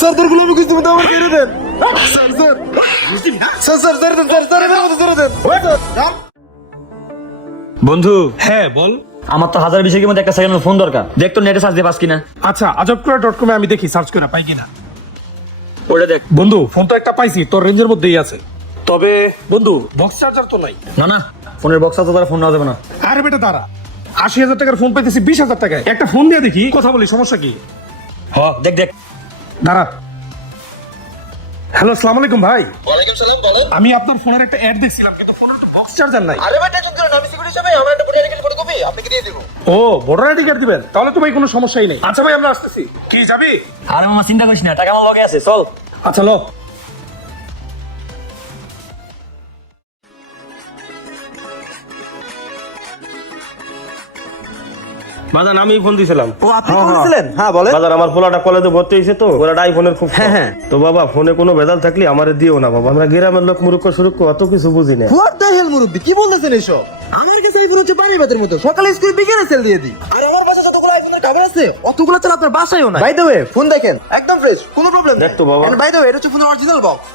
Sir দরগুলো আমি কিছু মতো আমার ছেড়ে দেন sir sir sir sir sir sir ছেড়ে দেন বন্ধু হ্যাঁ বল। আমার তো 1000 এর মধ্যে একটা সেকেন্ড ফোন দরকার, দেখ তো নেটে সার্চ দিয়ে পাস কিনা। আচ্ছা ajabkura.com আমি দেখি সার্চ করে পাই কিনা। ওটা দেখ বন্ধু ফোন তো একটা পাইছি, তোর রেঞ্জের মধ্যেই আছে। তবে বন্ধু বক্স চার্জার তো নাই। না না, ফোনের বক্স আছে, তারা ফোন নেওয়া যাবে না। আরে বেটা দাঁড়া, 80,000 টাকার ফোন পাইতেছি 20,000 টাকায়। একটা ফোন দিয়ে দেখি, কথা বলি, সমস্যা কি? হ্যাঁ দেখ দেখ। দাঁড়া। হ্যালো, আসসালামু আলাইকুম ভাই। ওয়ালাইকুম সালাম বলেন। আমি আপনার ফোনের একটা অ্যাড দেখছিলাম, কিন্তু ফোনের বক্স চার্জার নাই। আরে ভাই টেনশন করেন না, আমি সিকিউরিটি হিসেবে আমার একটা ভোটার আইডি কার্ড ফটোকপি আপনাকে দিয়ে দেব। ও ভোটার আইডি কার্ড দিবেন? তাহলে তো ভাই কোনো সমস্যাই নেই। আচ্ছা ভাই আমরা আসতেছি। কি যাবি? আরে মামা চিন্তা করিস না, টাকা আমার লগে আছে, চল। আচ্ছা লো। বাজান আমি ফোন দিছিলাম। ও আপনি বলেছিলেন? হ্যাঁ বলেন। বাজান আমার পোলাটা কলেজে ভর্তি হয়েছে তো, ওরা আইফোনের খুব হ্যাঁ, হ্যাঁ। তো বাবা ফোনে কোনো ভেজাল থাকলে আমারে দিও না বাবা, আমরা গ্রামের লোক মুরুক্ষ সুরুক্ষ অত কিছু বুঝি না। হোয়াট দ্য হেল মুরব্বি, কি বলতেছেন এসব? আমার কাছে আইফোন হচ্ছে পানি ভাতের মতো, সকালে স্কুল বিকেলে সেল দিয়ে দিই। আর আমার বাসায় যতগুলো আইফোনের কভার আছে অতগুলো চাল আপনার বাসায়ও না। বাই দ্য ওয়ে ফোন দেখেন একদম ফ্রেশ, কোনো প্রবলেম নেই। দেখ তো বাবা। বাই দ্য ওয়ে এটা হচ্ছে ফোনের অরিজিনাল বক্স।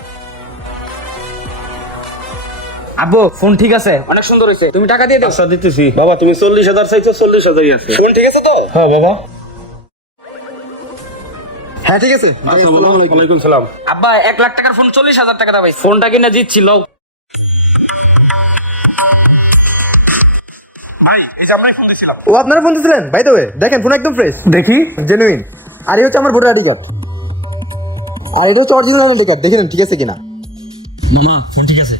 আব্বু ফোন ঠিক আছে, অনেক সুন্দর হয়েছে, তুমি টাকা দিয়ে দাও। আচ্ছা দিতেছি বাবা, তুমি 40,000 চাইছো, 40,000ই আছে। ফোন ঠিক আছে তো? হ্যাঁ বাবা। হ্যাঁ ঠিক আছে। আচ্ছা বাবা, ওয়ালাইকুম সালাম। আব্বা 1,00,000 টাকার ফোন 40,000 টাকা দাও ভাই, ফোনটা কিনে দিচ্ছি লও। ভাই এই যে আপনার ফোন দিছিলাম। ও আপনারা ফোন দিছিলেন? বাই দ্য ওয়ে দেখেন ফোন একদম ফ্রেশ, দেখি। জেনুইন। আর এই হচ্ছে আমার ভোটার আইডি কার্ড, আর এটা হচ্ছে অরিজিনাল আইডি কার্ড, দেখেন ঠিক আছে কিনা। মামা ফোন ঠিক আছে।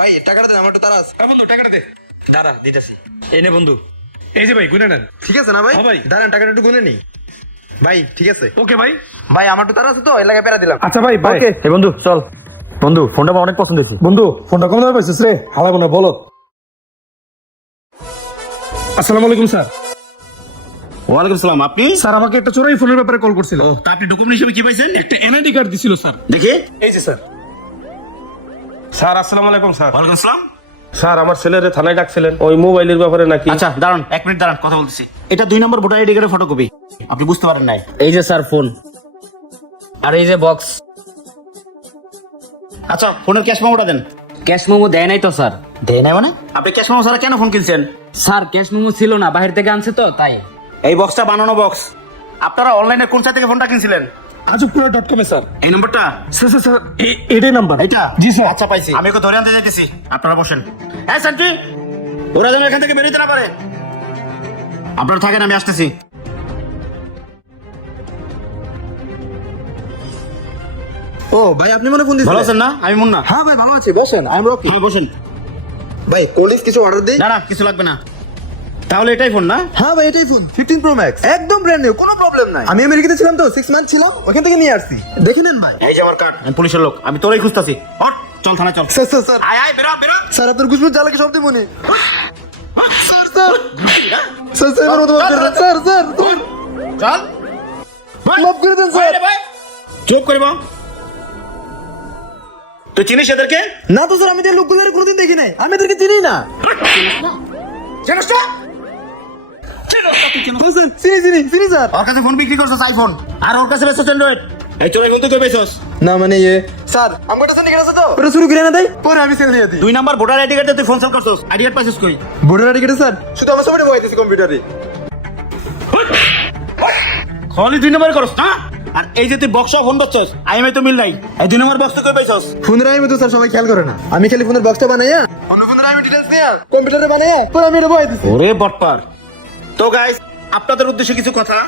ভাই টাকাটা দেন, আমার তো তারা আছে। বন্ধু টাকাটা দে। দাঁড়া দিতেছি। এই নে বন্ধু। এই যে ভাই গুনে নেন। ঠিক আছে না ভাই? হ্যাঁ ভাই। দাঁড়ান টাকাটা একটু গুনে নি। ভাই ঠিক আছে। ওকে ভাই। ভাই আমার তো তারা আছে তো, এর লাগে পেরা দিলাম। আচ্ছা ভাই বাই। এই বন্ধু চল। বন্ধু ফোনটা আমার অনেক পছন্দ হয়েছে। বন্ধু ফোনটা কম দামে পাইছিস রে, হালাবো না বলত। আসসালামু আলাইকুম স্যার। ওয়ালাইকুম সালাম। আপনি? স্যার আমাকে একটা চোরাই ফোনের ব্যাপারে কল করছিল। তা আপনি ডকুমেন্ট হিসেবে কি পাইছেন? একটা এনআইডি কার্ড দিছিল স্যার। দেখি। এই যে স্যার। স্যার আসসালামু আলাইকুম স্যার। ওয়ালাইকুম আসসালাম। স্যার আমার ছেলেরে থানায় ডাকছিলেন ওই মোবাইলের ব্যাপারে নাকি? আচ্ছা দাঁড়ান, 1 মিনিট দাঁড়ান, কথা বলতেছি। এটা 2 নম্বর ভোটার আইডি কার্ডের ফটোকপি, আপনি বুঝতে পারেন নাই। এই যে স্যার ফোন, আর এই যে বক্স। আচ্ছা ফোনের ক্যাশ মেমোটা দেন। ক্যাশ মেমো দেয় নাই তো স্যার। দেয় নাই মানে? আপনি ক্যাশ মেমো ছাড়া কেন ফোন কিনছেন? স্যার ক্যাশ মেমো ছিল না, বাইরে থেকে আনছে তো তাই। এই বক্সটা বানানো বক্স। আপনারা অনলাইনে কোন সাইট থেকে ফোনটা কিনছিলেন? ajabkura.com এ স্যার। এই নম্বরটা? স্যার স্যার স্যার এটাই নাম্বার। এটা? জি স্যার। আচ্ছা পাইছি, আমি ওকে ধরে আনতে যাইতেছি, আপনারা বসেন। হ্যাঁ সেন্ট্রি, ওরা যেন এখান থেকে বেরোতে না পারে। আপনারা থাকেন, আমি আসতেছি। ও ভাই আপনি মনে ফোন ভালো দিছিলেন? আছেন না? আমি মুন্না। হ্যাঁ ভাই ভালো আছি, বসেন, আই এম রকি। হ্যাঁ বসেন। ভাই কলিজ কিছু অর্ডার দেই? না না কিছু লাগবে না। তাহলে এটাই ফোন না? হ্যাঁ ভাই এটাই ফোন 15 প্রো ম্যাক্স, একদম ব্র্যান্ড নিউ, কোনো প্রবলেম নাই। আমি আমেরিকাতে ছিলাম তো 6 মান্থ ছিলাম, ওখান থেকে নিয়ে আসছি, দেখে নেন ভাই। এই যে আমার কার্ড, আমি পুলিশের লোক, আমি তোরই খুঁজতাছি। হট চল থানায় চল। স্যার স্যার স্যার আয় আয় বেরো বেরো। স্যার আপনার গুজবুজ জ্বালাকে সব দেবো নি। স্যার স্যার স্যার স্যার এবার তোমার করে দেন। স্যার স্যার চল মাফ করে দেন স্যার। চুপ করে বল। তুই চিনিস এদেরকে? না তো স্যার, আমি তো লোকগুলোর কোনোদিন দেখি নাই, আমি এদেরকে চিনি না। চিনিস না? হ্যাঁ, স্যার চিনি চিনি চিনি স্যার। ওর কাছে ফোন বিক্রি করছিস আইফোন, আর ওর কাছে বেচছিস অ্যান্ড্রয়েড। এই চোরাই ফোন তো কই বেচছস? না মানে স্যার আমার কাছে নিয়ে গেছে তো, ওটা শুরু করে না দেয়, পরে আমি সেল দিয়ে দিই। 2 নাম্বার ভোটার আইডি কার্ডে তুই ফোন সেল করছস, আইডি কার্ড পাইছিস কই? ভোটার আইডি কার্ডে স্যার শুধু আমার সবাই বই দিয়েছে কম্পিউটারে। খালি 2 নাম্বার করছ না? আর এই যে তুই বক্স ফোন বেচছস, আইএমআই তো মিল নাই। এই 2 নাম্বার বক্স তুই কই পাইছস? ফোনের আইমে তো স্যার সবাই খেয়াল করে না, আমি খালি ফোনের বক্সটা বানাইয়া অন্য ফোনের আইমে ডিটেইলস নিয়ে কম্পিউটারে বানাইয়া পরে আমি এটা বই দিছি। ওরে বটপার। তো গাইস আপনাদের উদ্দেশ্যে কিছু কথা।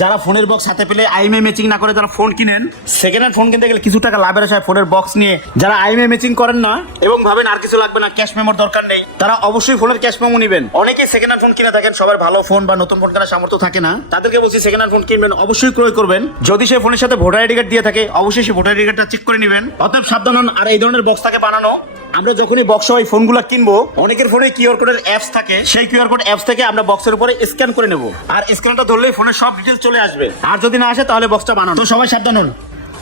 যারা ফোনের বক্স হাতে পেলে আইএমআই ম্যাচিং না করে যারা ফোন কিনেন, সেকেন্ড হ্যান্ড ফোন কিনতে গেলে কিছু টাকা লাভের আশায় ফোনের বক্স নিয়ে যারা আইএমআই ম্যাচিং করেন না এবং ভাবেন আর কিছু লাগবে না, ক্যাশ মেমোর দরকার নেই, তারা অবশ্যই ফোনের ক্যাশ মেমো নেবেন। অনেকেই সেকেন্ড হ্যান্ড ফোন কিনে থাকেন, সবার ভালো ফোন বা নতুন ফোন কেনার সামর্থ্য থাকে না, তাদেরকে বলছি সেকেন্ড হ্যান্ড ফোন কিনবেন অবশ্যই ক্রয় করবেন। যদি সেই ফোনের সাথে ভোটার আইডি কার্ড দিয়ে থাকে অবশ্যই সেই ভোটার আইডি কার্ডটা চেক করে নেবেন। অতএব সাবধান হন। আর এই ধরনের বক্স থাকে বানানো, আমরা যখনই বক্স হয় ফোনগুলো কিনবো, অনেকের ফোনে কিউআর কোডের অ্যাপস থাকে, সেই কিউআর কোড অ্যাপস থেকে আমরা বক্সের উপরে স্ক্যান করে নেব, আর স্ক্যানটা ধরলেই ফোনের সব ডিটেইলস চলে আসবে। আর যদি না আসে তাহলে বক্সটা বানানো। তো সবাই সাবধান হন।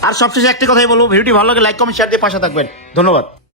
আর সবশেষে একটি কথাই বলবো, ভিডিওটি ভালো লাগে লাইক কমেন্ট শেয়ার দিয়ে পাশে থাকবেন। ধন্যবাদ।